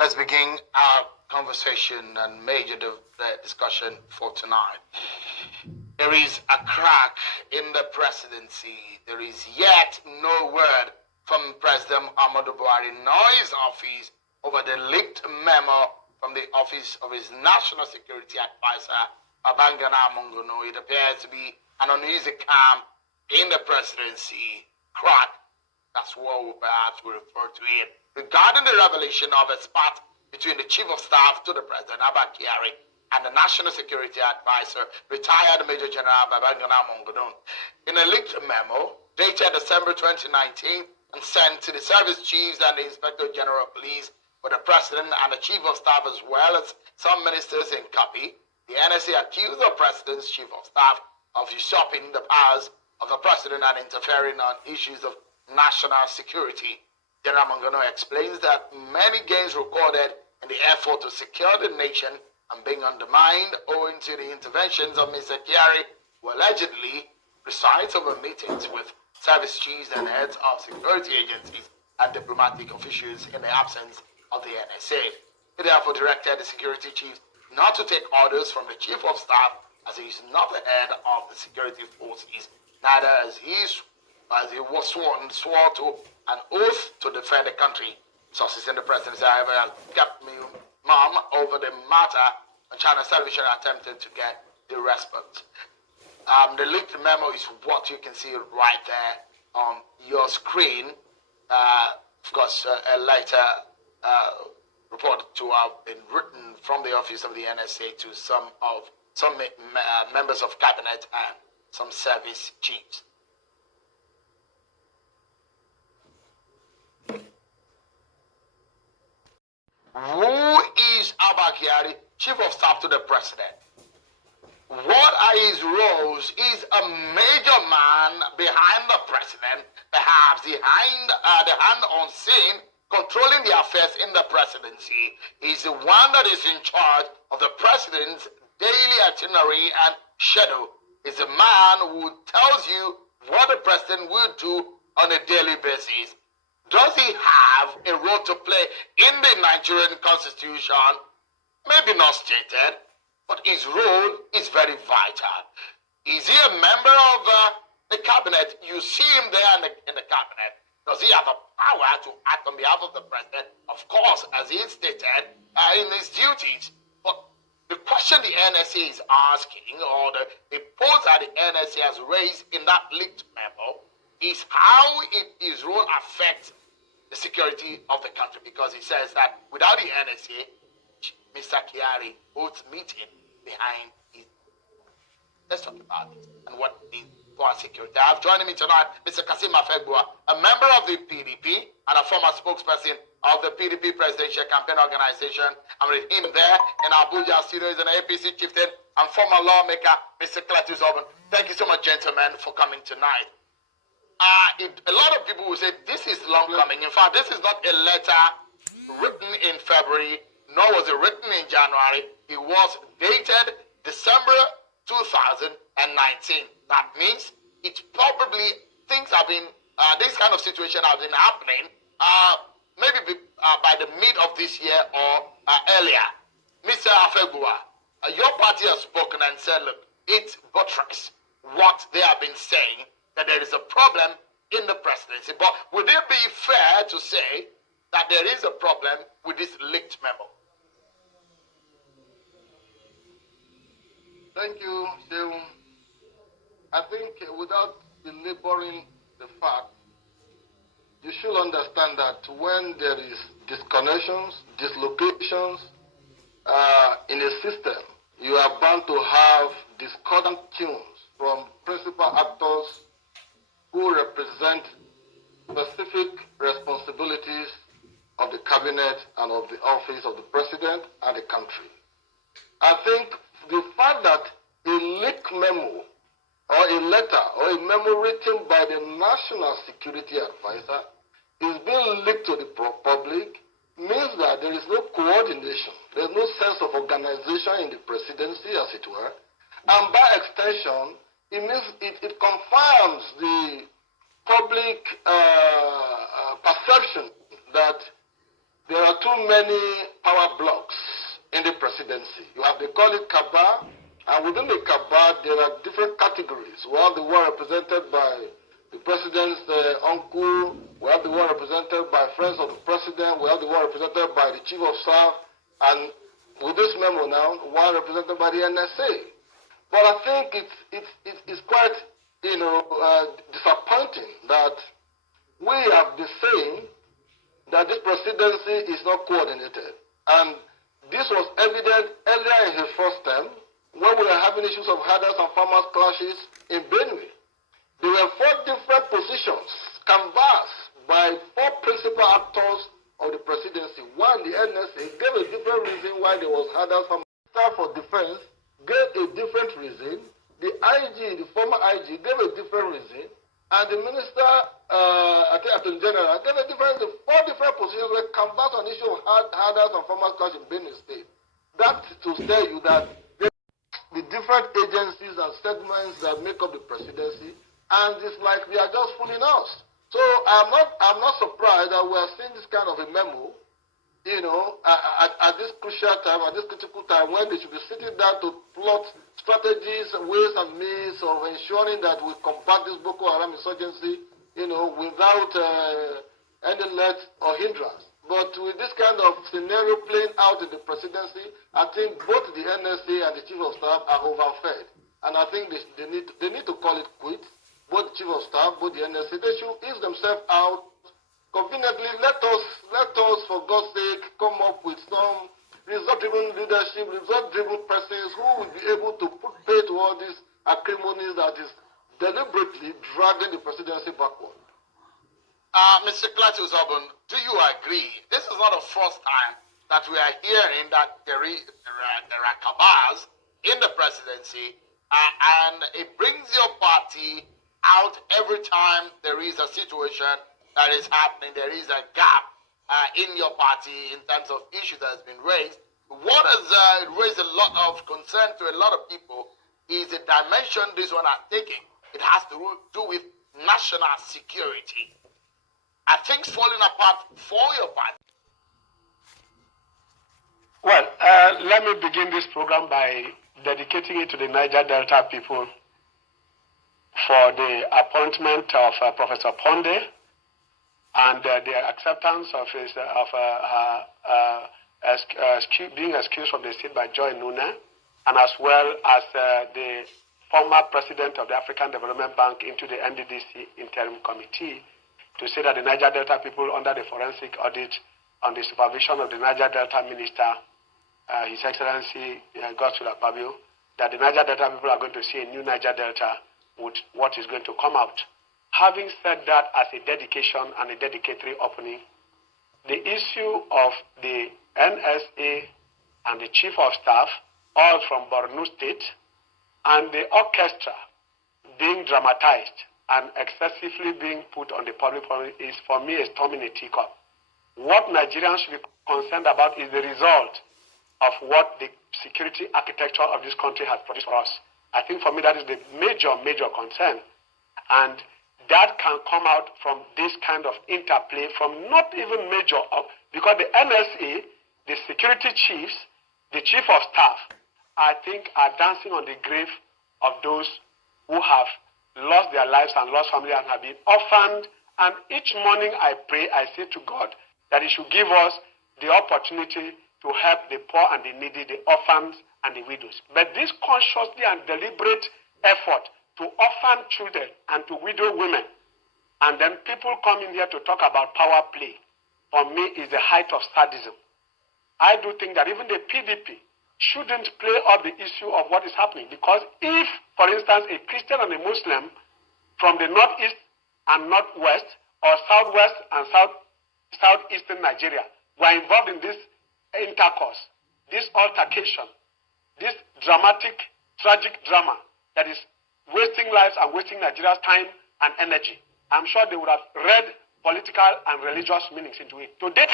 Let's begin our conversation and major discussion for tonight. There is a crack in the presidency. There is yet no word from President Muhammadu Buhari nor his office over the leaked memo from the office of his National Security Advisor, Babangida Monguno. It appears to be an uneasy calm in the presidency. Crack, that's what we perhaps will refer to it. Regarding the revelation of a spat between the Chief of Staff to the President, Buhari, and the National Security Advisor, retired Major General Babangida Monguno. In a leaked memo dated December 2019 and sent to the service chiefs and the Inspector General of Police, with the President and the Chief of Staff as well as some ministers in copy, the NSA accused the President's Chief of Staff of usurping the powers of the President and interfering on issues of national security. General Monguno explains that many gains recorded in the effort to secure the nation and being undermined owing to the interventions of Mr. Buhari who allegedly presides over meetings with service chiefs and heads of security agencies and diplomatic officials in the absence of the NSA. He therefore directed the security chiefs not to take orders from the Chief of Staff, as he is not the head of the security forces, neither as he was swore to an oath to defend the country. Sources in the presidency, however, have kept me mum over the matter, and China television attempted to get the response. The leaked memo is what you can see right there on your screen. Of course, a letter reported to have been written from the office of the NSA to some members of cabinet and some service chiefs. Who is Buhari, Chief of Staff to the President? What are his roles? He's a major man behind the President, perhaps the hand on scene, controlling the affairs in the presidency. He's the one that is in charge of the President's daily itinerary and schedule. He's a man who tells you what the President will do on a daily basis. Does he have a role to play in the Nigerian constitution? Maybe not stated, but his role is very vital. Is he a member of the cabinet? You see him there in the cabinet. Does he have a power to act on behalf of the President? Of course, as he stated in his duties. But the question the NSA is asking, or the pose that the NSA has raised in that leaked memo, is how his role affects the security of the country, because he says that without the NSA, Mr. Buhari holds meeting behind his. Let's talk about this and what it means for our security. I have joining me tonight Mr. Kasim Afegbua, a member of the PDP and a former spokesperson of the PDP Presidential Campaign Organization. I'm with him there in Abuja studios, an APC chieftain and former lawmaker, Mr. Cletus Oben. Thank you so much, gentlemen, for coming tonight. A lot of people will say this is long coming. In fact, this is not a letter written in February, nor was it written in January. It was dated December 2019. That means it's probably things have been, this kind of situation has been happening maybe by the mid of this year or earlier. Mr. Afegbua, your party has spoken and said, look, it's buttress what they have been saying, that there is a problem in the presidency. But would it be fair to say that there is a problem with this leaked memo? Thank you, Seun. I think without belaboring the fact, you should understand that when there is disconnections, dislocations in a system, you are bound to have discordant tunes from principal actors who represent specific responsibilities of the cabinet and of the office of the president and the country. I think the fact that a leaked memo or a letter or a memo written by the National Security Advisor is being leaked to the public means that there is no coordination, there is no sense of organization in the presidency, as it were, and by extension, it means it confirms the public perception that there are too many power blocks in the presidency. They call it cabal, and within the cabal, there are different categories. We have the one represented by the president's uncle, we have the one represented by friends of the president, we have the one represented by the chief of staff, and with this memo now, one represented by the NSA. But I think it's quite, disappointing that we have been saying that this presidency is not coordinated. And this was evident earlier in his first term when we were having issues of herders and farmers clashes in Benue. There were 4 different positions canvassed by 4 principal actors of the presidency. One, the NSA, gave a different reason why there was herders and staff for defense, gave a different reason. The IG, the former IG, gave a different reason. And the minister, I think Attorney General, gave a different reason. 4 different positions were canvassed on the issue of herders and farmers clash in Benue State. That to tell you that the different agencies and segments that make up the presidency, and it's like they are just fooling us. So I'm not surprised that we are seeing this kind of a memo, at this crucial time, at this critical time, when they should be sitting down to plot strategies, ways and means of ensuring that we combat this Boko Haram insurgency, without any let or hindrance. But with this kind of scenario playing out in the presidency, I think both the NSA and the chief of staff are overfed. And I think they need to call it quits. Both the chief of staff, both the NSA, they should ease themselves out. Conveniently, let us, for God's sake, come up with some result-driven leadership, result-driven persons who will be able to put pay to all these acrimonies that is deliberately dragging the presidency backward. Mr. Cletus Obun, do you agree? This is not the first time that we are hearing that there are cabals in the presidency, and it brings your party out every time there is a situation that is happening, there is a gap in your party in terms of issues that has been raised. What has raised a lot of concern to a lot of people is the dimension this one are taking. It has to do with national security. Are things falling apart for your party? Well, let me begin this program by dedicating it to the Niger Delta people for the appointment of Professor Ponde and the acceptance of his being excused from the seat by Joy Nuna, and as well as the former president of the African Development Bank into the NDDC interim committee to say that the Niger Delta people, under the forensic audit on the supervision of the Niger Delta minister, His Excellency Godswill Akpabio, that the Niger Delta people are going to see a new Niger Delta with what is going to come out. Having said that as a dedication and a dedicatory opening, the issue of the NSA and the Chief of Staff, all from Borno State, and the orchestra being dramatized and excessively being put on the public is, for me, a storm in a teacup. What Nigerians should be concerned about is the result of what the security architecture of this country has produced for us. I think for me that is the major concern. And that can come out from this kind of interplay from not even major, because the NSA, the security chiefs, the chief of staff, I think are dancing on the grave of those who have lost their lives and lost family and have been orphaned. And each morning I pray, I say to God that He should give us the opportunity to help the poor and the needy, the orphans and the widows. But this consciously and deliberate effort to orphan children and to widow women, and then people come in here to talk about power play, for me is the height of sadism. I do think that even the PDP shouldn't play up the issue of what is happening, because if, for instance, a Christian and a Muslim from the northeast and northwest or southwest and southeastern Nigeria were involved in this intercourse, this altercation, this dramatic, tragic drama that is wasting lives and wasting Nigeria's time and energy, I'm sure they would have read political and religious meanings into it. Today,